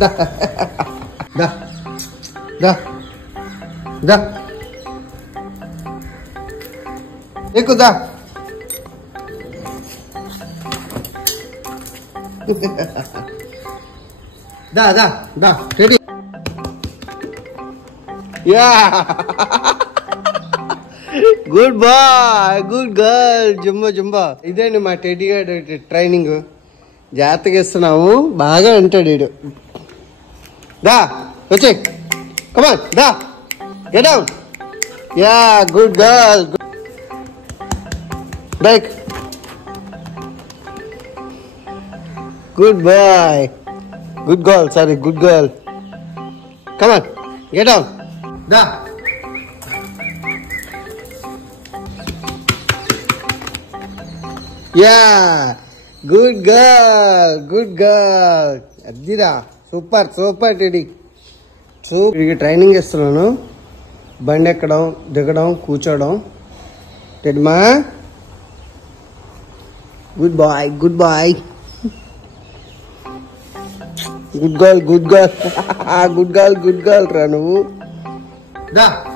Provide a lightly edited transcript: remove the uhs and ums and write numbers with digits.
దా దా దా దా ఎక్కుదా దా దా దా రెడీ యా good boy good girl Zumba Zumba ఇదేండి మా టెడ్డీ గారి ట్రైనింగ్ జాగ్రత్తగా ఇస్తున్నాము బాగా అంటాడు వీడు దా వచ్చే కమాన్ దా గెట్ డౌన్ యా good girl break good boy good girl sorry good girl come on get down దా యా గుడ్ గర్ల్ అదిరా సూపర్ సూపర్ టెడ్డీ వీడికి ట్రైనింగ్ ఇస్తున్నాను బండి ఎక్కడం దిగడం కూర్చోవడం టెడ్మా good boy good boy good girl good girl రా నువ్వు దా